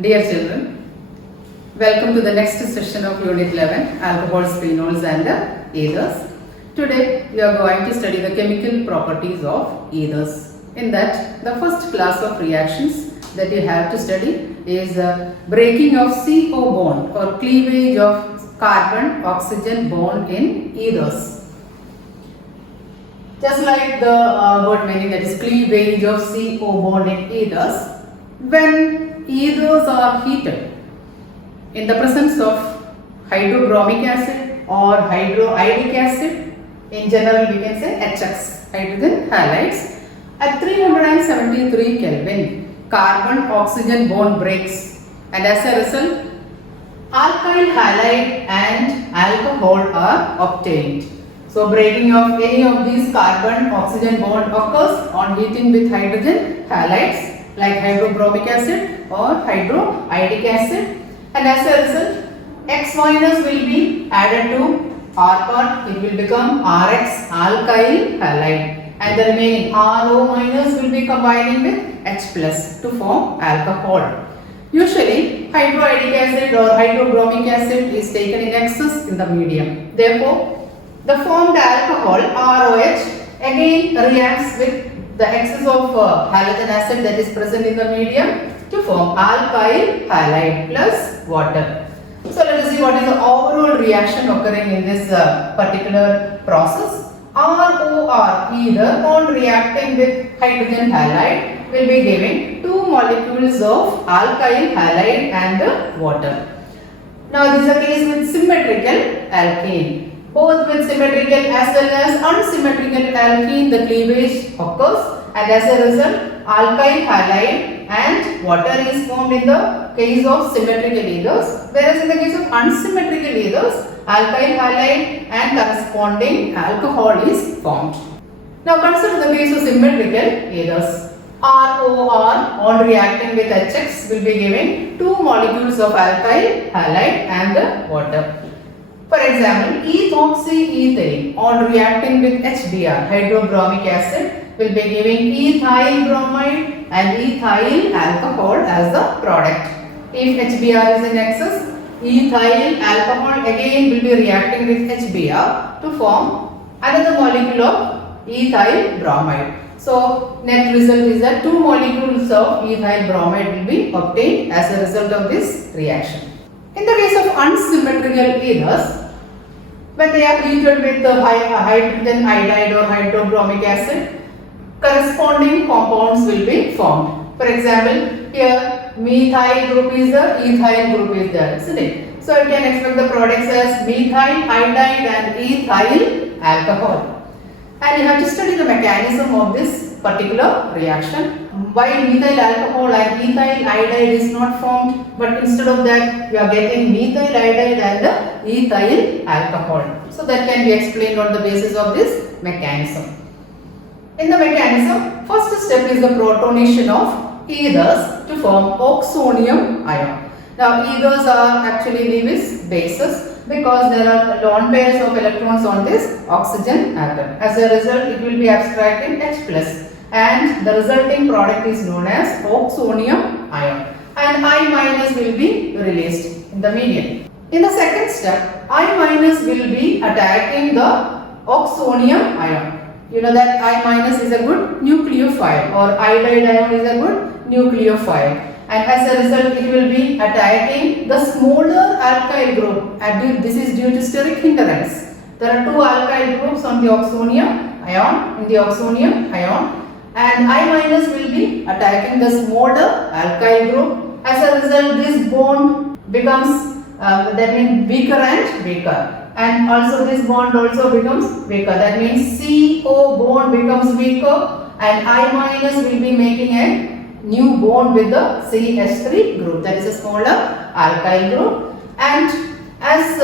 Dear children, welcome to the next session of Unit 11, Alcohols, Phenols and Ethers. Today we are going to study the chemical properties of ethers. In that, the first class of reactions that you have to study is breaking of CO bond or cleavage of carbon-oxygen bond in ethers. Just like the word meaning, that is cleavage of CO bond in ethers, when ethers are heated in the presence of hydrobromic acid or hydroiodic acid, in general we can say HX, hydrogen halides, at 373 Kelvin, carbon-oxygen bond breaks, and as a result, alkyl halide and alcohol are obtained. So breaking of any of these carbon-oxygen bond occurs on heating with hydrogen halides like hydrobromic acid or hydroiodic acid, and as a result X minus will be added to R part, it will become RX, alkyl halide, and the remaining RO minus will be combining with H plus to form alcohol. Usually hydroiodic acid or hydrobromic acid is taken in excess in the medium. Therefore, the formed alcohol ROH again reacts with the excess of halogen acid that is present in the medium to form alkyl halide plus water. So let us see what is the overall reaction occurring in this particular process. ROR, either on reacting with hydrogen halide, will be giving two molecules of alkyl halide and water. Now this is the case with symmetrical alkene. Both with symmetrical as well as unsymmetrical alkene, the cleavage occurs, and as a result alkyl halide and water is formed in the case of symmetrical ethers, whereas in the case of unsymmetrical ethers, alkyl halide and corresponding alcohol is formed. Now consider the case of symmetrical ethers. ROR on reacting with HX will be giving two molecules of alkyl halide and water. For example, ethoxyethane on reacting with HBr, hydrobromic acid, will be giving ethyl bromide and ethyl alcohol as the product. If HBr is in excess, ethyl alcohol again will be reacting with HBr to form another molecule of ethyl bromide. So net result is that two molecules of ethyl bromide will be obtained as a result of this reaction. In the case of unsymmetrical ethers, when they are heated with the hydrogen iodide or hydrobromic acid, corresponding compounds will be formed. For example, here methyl group is there, ethyl group is there, isn't it? So you can expect the products as methyl iodide and ethyl alcohol. And you have to study the mechanism of this particular reaction. Why methyl alcohol and ethyl iodide is not formed, but instead of that we are getting methyl iodide and ethyl alcohol. So that can be explained on the basis of this mechanism. In the mechanism, first step is the protonation of ethers to form oxonium ion. Now ethers are actually Lewis bases because there are lone pairs of electrons on this oxygen atom. As a result, it will be abstracting H plus, and the resulting product is known as oxonium ion, and I minus will be released in the medium. In the second step, I minus will be attacking the oxonium ion. You know that I minus is a good nucleophile, or iodide ion is a good nucleophile, and as a result it will be attacking the smaller alkyl group, and this is due to steric hindrance. There are two alkyl groups on the oxonium ion, and I minus will be attacking the smaller alkyl group. As a result, this bond becomes that means weaker and weaker, and also this bond also becomes weaker. That means CO bond becomes weaker, and I minus will be making a new bond with the CH3 group, that is a smaller alkyl group. And as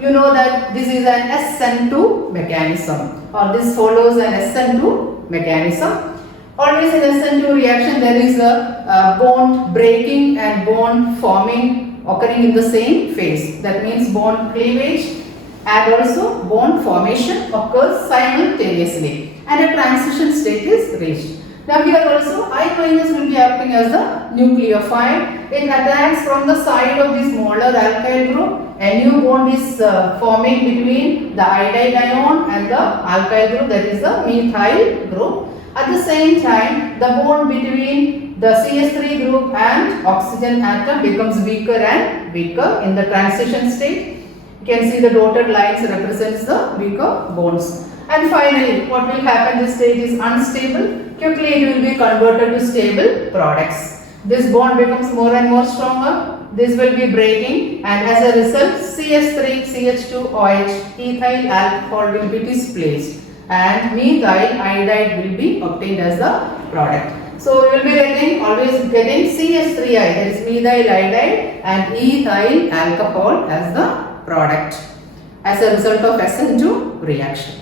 you know that this is an SN2 mechanism, or this follows an SN2 mechanism. Always in SN2 reaction there is a bond breaking and bond forming occurring in the same phase. That means bond cleavage and also bond formation occurs simultaneously, and a transition state is reached. Now here also I minus will be acting as the nucleophile. It attacks from the side of the smaller alkyl group. A new bond is forming between the iodide ion and the alkyl group, that is the methyl group. At the same time, the bond between the CH3 group and oxygen atom becomes weaker and weaker in the transition state. You can see the dotted lines represents the weaker bonds. And finally, what will happen, this state is unstable. Quickly it will be converted to stable products. This bond becomes more and more stronger. This will be breaking, and as a result CH3, CH2OH, ethyl alcohol will be displaced and methyl iodide will be obtained as the product. So we will be always getting CH3I, that is methyl iodide, and ethyl alcohol as the product as a result of SN2 reaction.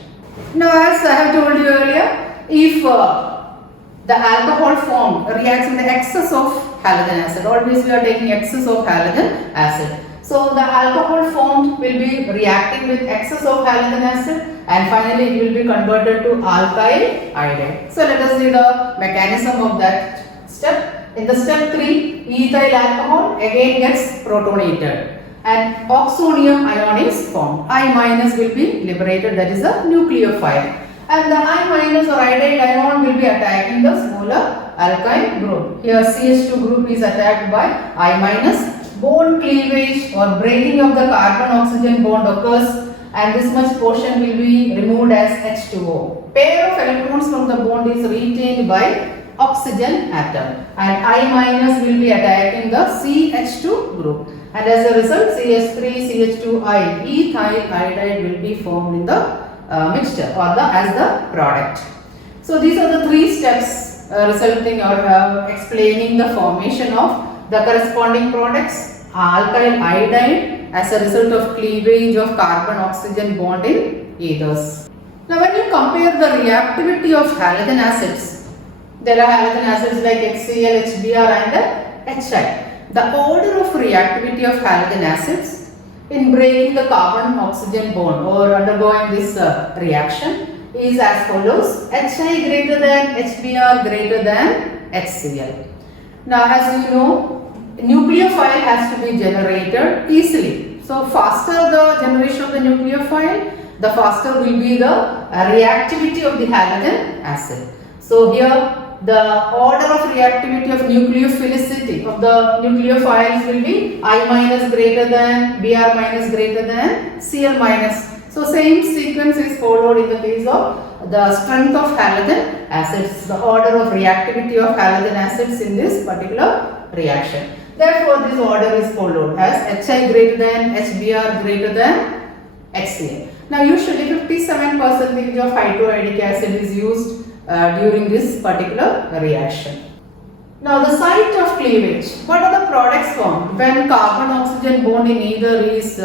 Now, as I have told you earlier, if the alcohol formed reacts with the excess of halogen acid, always we are taking excess of halogen acid. So the alcohol formed will be reacting with excess of halogen acid, and finally it will be converted to alkyl iodide. So let us see the mechanism of that step. In the step 3, ethyl alcohol again gets protonated and oxonium ion is formed. I minus will be liberated, that is the nucleophile. And the I minus or iodide ion will be attacking the smaller alkyl group. Here CH2 group is attacked by I minus. Bond cleavage or breaking of the carbon-oxygen bond occurs, and this much portion will be removed as H2O. Pair of electrons from the bond is retained by oxygen atom, and I minus will be attacking the CH2 group, and as a result CH3, CH2I, ethyl iodide will be formed in the mixture or as the product. So these are the 3 steps resulting or explaining the formation of the corresponding products. Alkyl iodide as a result of cleavage of carbon-oxygen bond in ethers. Now when you compare the reactivity of halogen acids, there are halogen acids like HCl, HBr and HI. The order of reactivity of halogen acids in breaking the carbon-oxygen bond or undergoing this reaction is as follows: HI greater than HBr greater than HCl. Now as you know, nucleophile has to be generated easily. So faster the generation of the nucleophile, the faster will be the reactivity of the halogen acid. So here the order of reactivity of nucleophilicity of the nucleophiles will be I minus greater than, Br minus greater than, Cl minus. So same sequence is followed in the case of the strength of halogen acids, the order of reactivity of halogen acids in this particular reaction. Therefore, this order is followed as Hi greater than, HBr greater than HCl. Now usually 57% of hydroiodic acid is used during this particular reaction. Now the site of cleavage. What are the products formed when carbon-oxygen bond in either is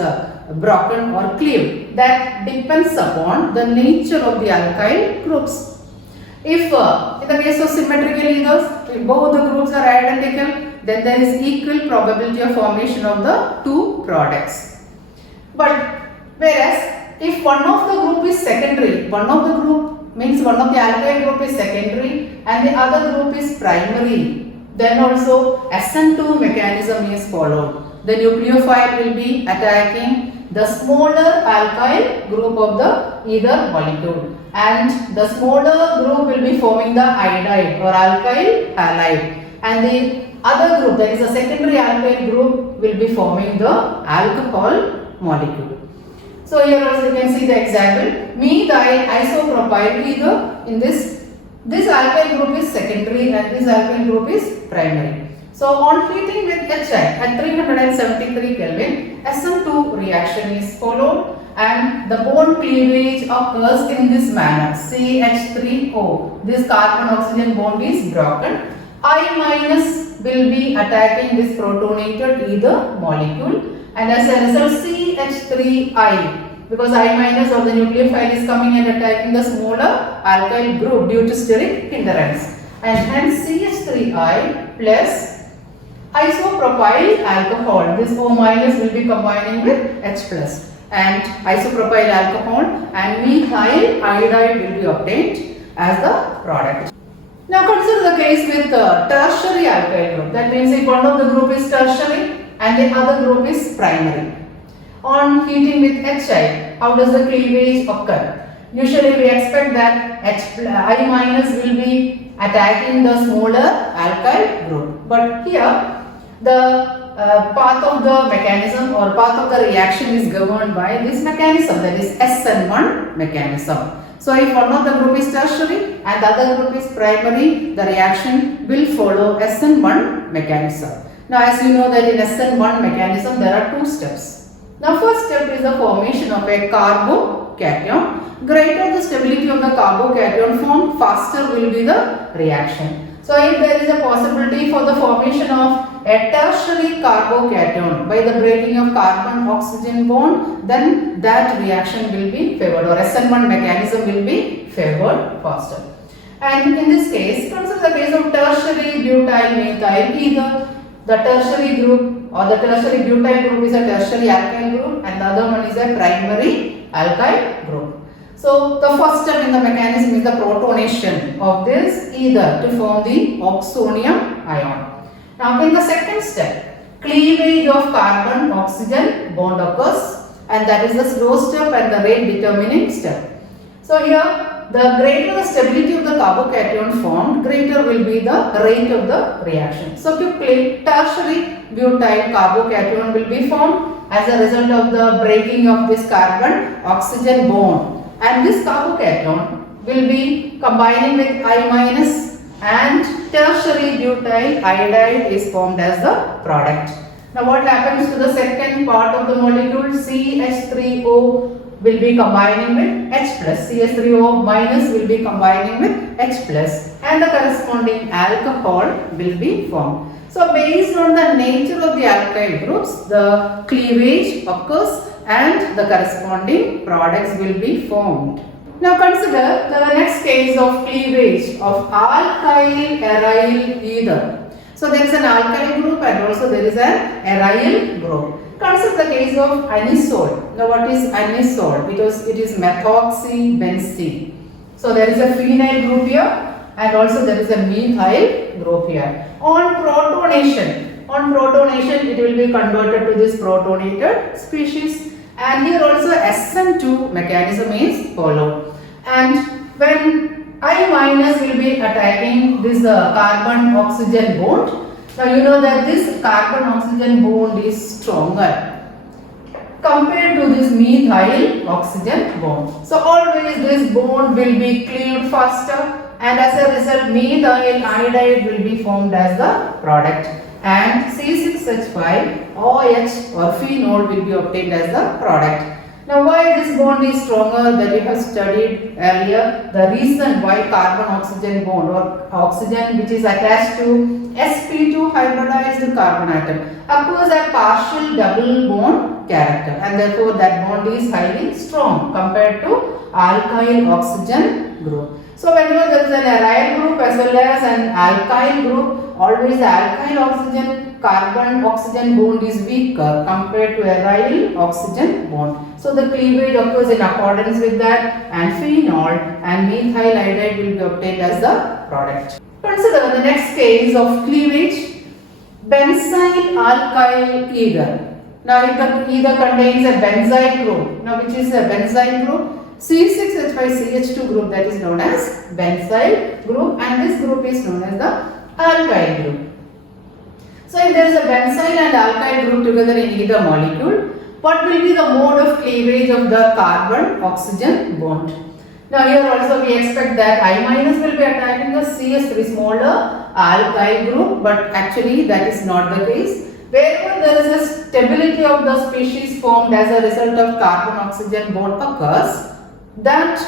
broken or cleaved? That depends upon the nature of the alkyl groups. If in the case of symmetrical ethers, if both the groups are identical, then there is equal probability of formation of the 2 products. But whereas if one of the group is secondary, one of the group means one of the alkyl group is secondary and the other group is primary, then also SN2 mechanism is followed. The nucleophile will be attacking the smaller alkyl group of the either molecule, and the smaller group will be forming the iodide or alkyl halide, and the other group, that is a secondary alkyl group, will be forming the alcohol molecule. So here also you can see the example, methyl isopropyl ether. In this alkyl group is secondary and this alkyl group is primary. So on heating with HI at 373 Kelvin, SN2 reaction is followed and the bond cleavage occurs in this manner, CH3O. This carbon-oxygen bond is broken. I minus will be attacking this protonated ether molecule, and as a result CH3I, because I minus of the nucleophile is coming and attacking the smaller alkyl group due to steric hindrance, and hence CH3I plus isopropyl alcohol, this O minus will be combining with H plus, and isopropyl alcohol and methyl iodide will be obtained as the product. Now consider the case with tertiary alkyl group. That means if one of the group is tertiary and the other group is primary. On heating with HI, how does the cleavage occur? Usually we expect that I minus will be attacking the smaller alkyl group. But here the path of the mechanism or path of the reaction is governed by this mechanism, that is SN1 mechanism. So if one of the group is tertiary and the other group is primary, the reaction will follow SN1 mechanism. Now as you know that in SN1 mechanism there are two steps. Now first step is the formation of a carbocation. Greater the stability of the carbocation formed, faster will be the reaction. So if there is a possibility for the formation of a tertiary carbocation by the breaking of carbon-oxygen bond, then that reaction will be favored, or SN1 mechanism will be favored faster. And in this case, consider the case of tertiary butyl methyl. Either the tertiary group or the tertiary butyl group is a tertiary alkyl group and the other one is a primary alkyl group. So the first step in the mechanism is the protonation of this ether to form the oxonium ion. Now in the second step, cleavage of carbon-oxygen bond occurs, and that is the slow step and the rate determining step. So here the greater the stability of the carbocation formed, greater will be the rate of the reaction. So quickly, tertiary butyl carbocation will be formed as a result of the breaking of this carbon-oxygen bond, and this carbocation will be combining with I minus, and tertiary butyl iodide is formed as the product. Now what happens to the second part of the molecule? CH3O will be combining with H plus. CH3O minus will be combining with H plus, and the corresponding alcohol will be formed. So based on the nature of the alkyl groups, the cleavage occurs and the corresponding products will be formed. Now consider the next case of cleavage of alkyl aryl ether. So there is an alkyl group and also there is an aryl group. Consider the case of anisole. Now what is anisole? Because it is methoxybenzene. So there is a phenyl group here and also there is a methyl group here. On protonation it will be converted to this protonated species, and here also SN2 mechanism is followed. And when I minus will be attacking this carbon-oxygen bond, now you know that this carbon-oxygen bond is stronger compared to this methyl-oxygen bond. So always this bond will be cleaved faster, and as a result methyl iodide will be formed as the product, and C6H5 OH or phenol will be obtained as the product. Now why this bond is stronger, that we have studied earlier. The reason why carbon-oxygen bond or oxygen which is attached to sp2 hybridized carbon atom occurs a partial double bond character, and therefore that bond is highly strong compared to alkyl oxygen group. So whenever there is an aryl group as well as an alkyl group, always the alkyl oxygen carbon oxygen bond is weaker compared to aryl oxygen bond. So the cleavage occurs in accordance with that, and phenol and methyl iodide will be obtained as the product. Consider the next case of cleavage, benzyl alkyl ether. Now if the ether contains a benzyl group, now which is a benzyl group? C6H5CH2 group, that is known as benzyl group, and this group is known as the alkyl group. So if there is a benzyl and alkyl group together in either molecule, what will be the mode of cleavage of the carbon-oxygen bond? Now here also we expect that I minus will be attacking the CH3 smaller alkyl group, but actually that is not the case. Wherever there is a stability of the species formed as a result of carbon-oxygen bond occurs, that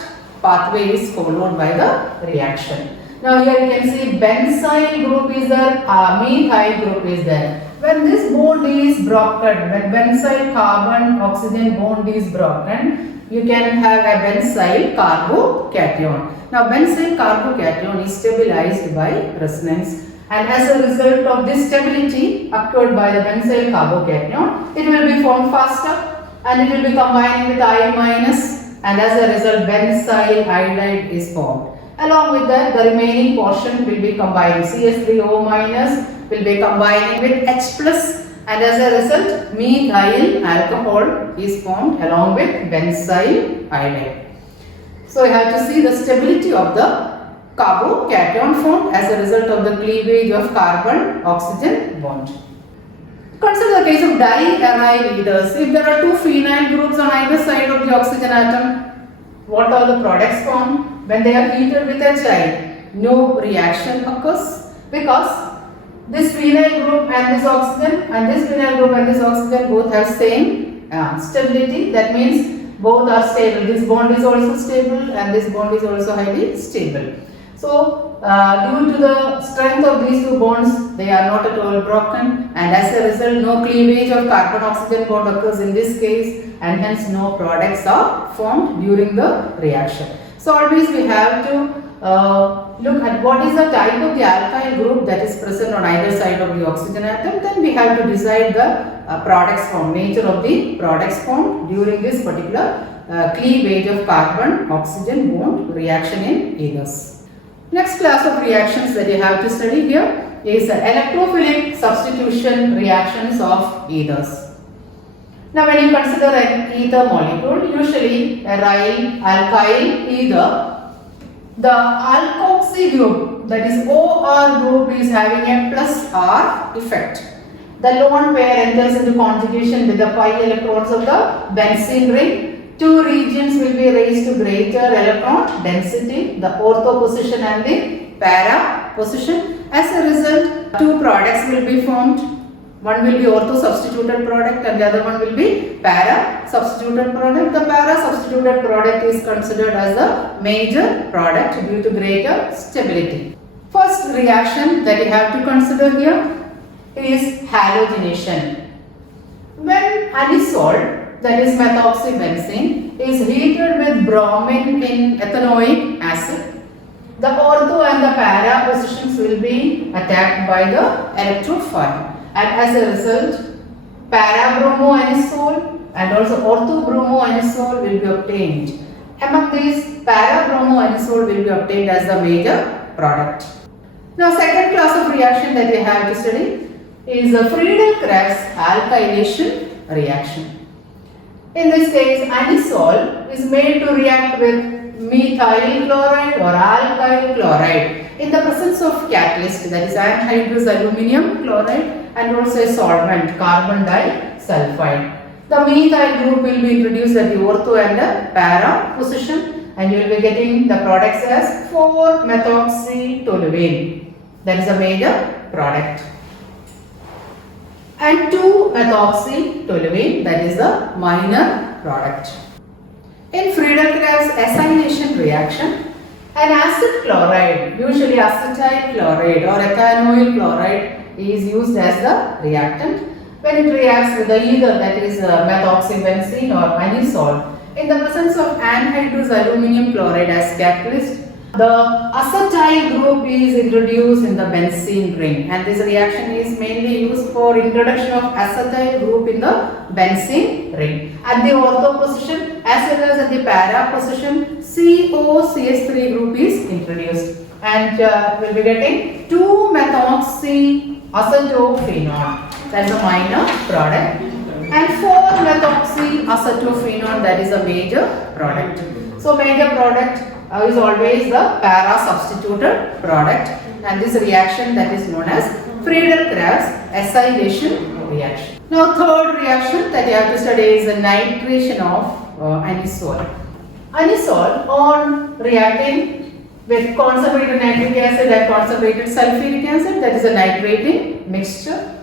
pathway is followed by the reaction. Now here you can see benzyl group is there, methyl group is there. When this bond is broken, when benzyl carbon oxygen bond is broken, you can have a benzyl carbocation. Now benzyl carbocation is stabilized by resonance, and as a result of this stability occurred by the benzyl carbocation, it will be formed faster and it will be combining with I minus, and as a result benzyl iodide is formed. Along with that, the remaining portion will be combining. CH3O minus will be combining with H plus, and as a result, methyl alcohol is formed along with benzyl iodide. So you have to see the stability of the carbocation formed as a result of the cleavage of carbon-oxygen bond. Consider the case of diaryl ethers. If there are two phenyl groups on either side of the oxygen atom, what are the products formed? When they are heated with HI, no reaction occurs because this phenyl group and this oxygen and this phenyl group and this oxygen both have same stability. That means both are stable. This bond is also stable and this bond is also highly stable. So, due to the strength of these two bonds, they are not at all broken, and as a result, no cleavage of carbon-oxygen bond occurs in this case, and hence no products are formed during the reaction. So, always we have to look at what is the type of the alkyl group that is present on either side of the oxygen atom. Then we have to decide the products formed, nature of the products formed during this particular cleavage of carbon-oxygen bond reaction in ethers. Next class of reactions that you have to study here is electrophilic substitution reactions of ethers. Now when you consider an ether molecule, usually a alkyl ether, the alkoxy group, that is OR group, is having a plus R effect. The lone pair enters into conjugation with the pi electrons of the benzene ring. Two regions will be raised to greater electron density, the ortho position and the para position. As a result, two products will be formed. One will be ortho substituted product and the other one will be para substituted product. The para substituted product is considered as a major product due to greater stability. First reaction that you have to consider here is halogenation. When anisole, that is methoxybenzene, is heated with bromine in ethanoic acid, the ortho and the para positions will be attacked by the electrophile, and as a result, para-bromoanisole and also ortho-bromoanisole will be obtained. Among these, para-bromoanisole will be obtained as the major product. Now, second class of reaction that we have to study is the Friedel-Crafts alkylation reaction. In this case, anisole is made to react with methyl chloride or alkyl chloride in the presence of catalyst, that is anhydrous aluminium chloride, and also a solvent, carbon disulfide. The methyl group will be introduced at the ortho and the para position, and you will be getting the products as 4-methoxytoluene. That is a major product. And 2-methoxytoluene, that is the minor product. In Friedel-Crafts acylation reaction, an acid chloride, usually acetyl chloride or ethanoyl chloride, is used as the reactant. When it reacts with either, that is methoxybenzene or anisole, in the presence of anhydrous aluminium chloride as catalyst, the acetyl group is introduced in the benzene ring, and this reaction is mainly used for introduction of acetyl group in the benzene ring. At the ortho position as well as at the para position, COCH3 group is introduced, and we will be getting 2-methoxyacetophenone, that is a minor product, and 4-methoxyacetophenone, that is a major product. So major product is always the para substituted product, and this reaction that is known as Friedel-Crafts acylation reaction. Now third reaction that you have to study is the nitration of anisole. Anisole, on reacting with concentrated nitric acid and concentrated sulfuric acid, that is a nitrating mixture,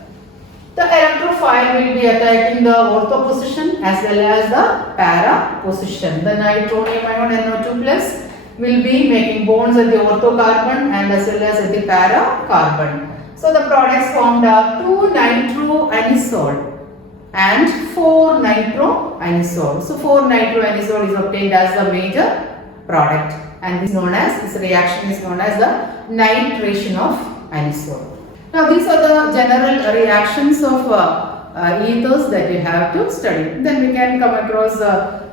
the electrophile will be attacking the ortho position as well as the para position. The nitronium ion NO2 plus will be making bonds at the ortho carbon and as well as at the para carbon. So the products formed are 2-nitroanisole and 4-nitroanisole. So 4-nitroanisole is obtained as the major product, and this reaction is known as the nitration of anisole. Now these are the general reactions of ethers that we have to study. Then we can come across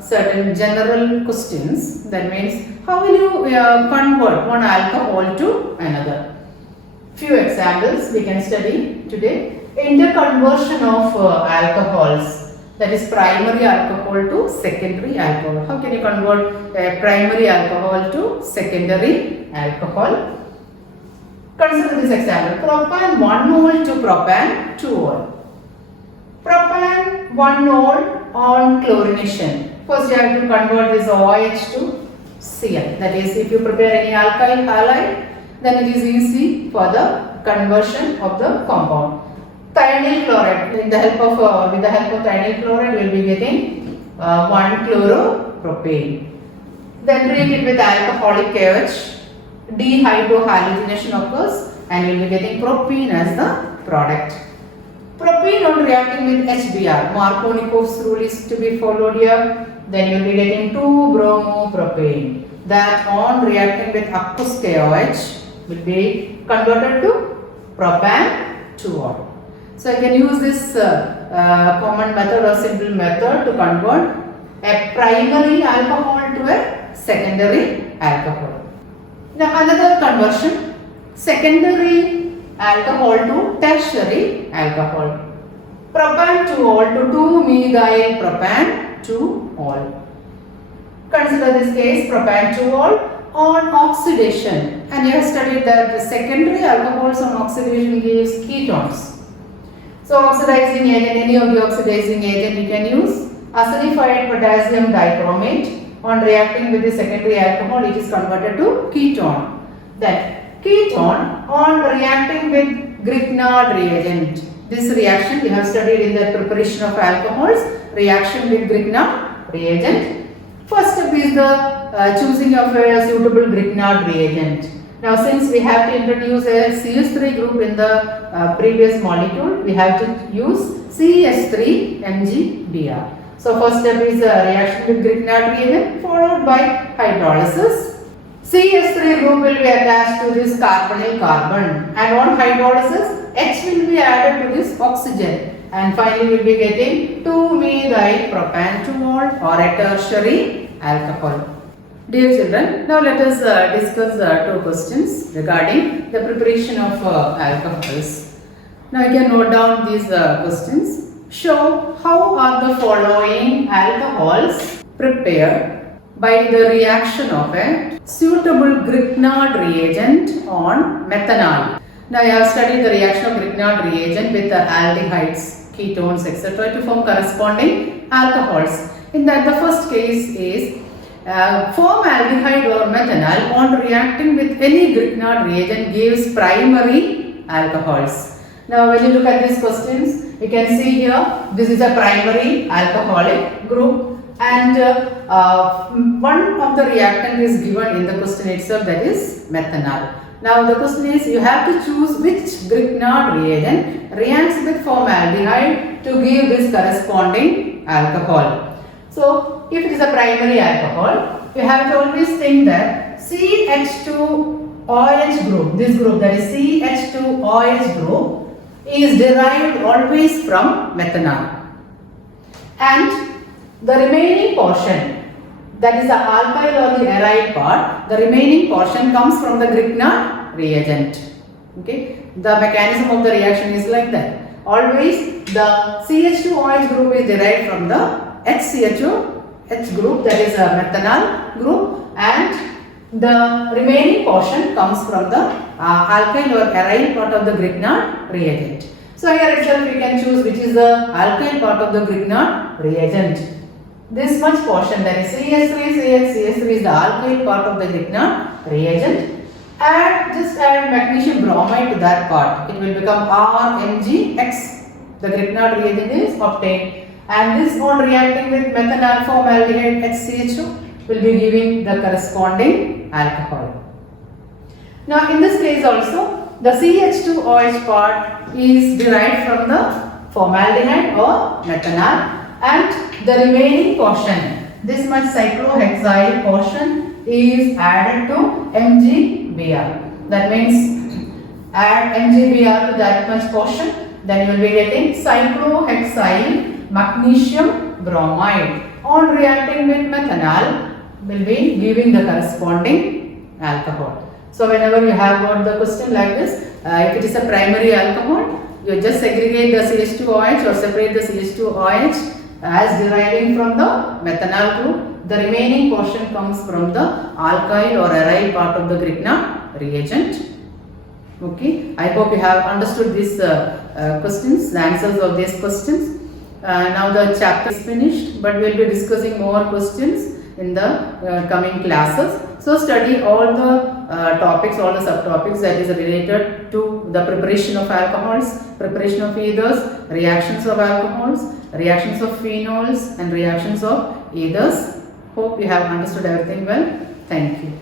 certain general questions. That means how will you convert one alcohol to another? Few examples we can study today. Interconversion of alcohols, that is primary alcohol to secondary alcohol. How can you convert a primary alcohol to secondary alcohol? Consider this example. Propan 1 mole to propan 2 mole. Propan 1 mole on chlorination. First you have to convert this OH to Cl. That is, if you prepare any alkyl halide, then it is easy for the conversion of the compound. Thionyl chloride. With the help of thionyl chloride, we will be getting 1 chloropropane. Then treat it with alcoholic KOH. Dehydrohalogenation occurs and you will be getting propene as the product. Propene on reacting with HBr. Markovnikov's rule is to be followed here. Then you will be getting 2-bromopropane. That on reacting with aqueous KOH will be converted to propan 2-ol. So I can use this common method or simple method to convert a primary alcohol to a secondary alcohol. Now another conversion, secondary alcohol to tertiary alcohol. Propan 2-ol to 2-methyl propan 2-ol. Consider this case, propan 2-ol on oxidation, and you have studied that the secondary alcohols on oxidation gives ketones. So oxidizing agent, any of the oxidizing agent you can use. Acidified potassium dichromate. On reacting with the secondary alcohol, it is converted to ketone. Then ketone on reacting with Grignard reagent. This reaction we have studied in the preparation of alcohols. Reaction with Grignard reagent. First step is the choosing of a suitable Grignard reagent. Now since we have to introduce a CH3 group in the previous molecule, we have to use CH3 MgBr. So first step is a reaction with Grignard reagent followed by hydrolysis. CH3 group will be attached to this carbonyl carbon, and on hydrolysis H will be added to this oxygen, and finally we will be getting 2-methyl propan 2-ol or a tertiary alcohol. Dear children, now let us discuss two questions regarding the preparation of alcohols. Now you can note down these questions. Show how are the following alcohols prepared by the reaction of a suitable Grignard reagent on methanol. Now you have studied the reaction of Grignard reagent with the aldehydes, ketones, etc. to form corresponding alcohols. In that, the first case is formaldehyde or methanol on reacting with any Grignard reagent gives primary alcohols. Now when you look at these questions, you can see here this is a primary alcoholic group, and one of the reactant is given in the question itself, that is methanol. Now the question is, you have to choose which Grignard reagent reacts with formaldehyde to give this corresponding alcohol. So if it is a primary alcohol, you have to always think that CH2OH group, this group, that is CH2OH group, is derived always from methanol, and the remaining portion, that is the alkyl or the aryl part, the remaining portion comes from the Grignard reagent. Okay, the mechanism of the reaction is like that. Always the CH2OH group is derived from the HCHOH group, that is a methanol group, and the remaining portion comes from the alkyl or aryl part of the Grignard reagent. So here itself we can choose which is the alkyl part of the Grignard reagent. This much portion, that is CH3 is the alkyl part of the Grignard reagent. Just add magnesium bromide to that part. It will become RMgX. The Grignard reagent is obtained, and this on reacting with methanol formaldehyde HCH2 will be giving the corresponding alcohol. Now in this case also, the CH2OH part is derived from the formaldehyde or methanol, and the remaining portion, this much cyclohexyl portion, is added to MgBr. That means add MgBr to that much portion, then you will be getting cyclohexyl magnesium bromide. On reacting with methanol, will be giving the corresponding alcohol. So whenever you have got the question like this, if it is a primary alcohol, you just segregate the CH2OH or separate the CH2OH as deriving from the methanol group. The remaining portion comes from the alkyl or aryl part of the Grignard reagent. Okay, I hope you have understood these questions, the answers of these questions. Now the chapter is finished, but we will be discussing more questions in the coming classes. So study all the topics, all the subtopics that is related to the preparation of alcohols, preparation of ethers, reactions of alcohols, reactions of phenols and reactions of ethers. Hope you have understood everything well. Thank you.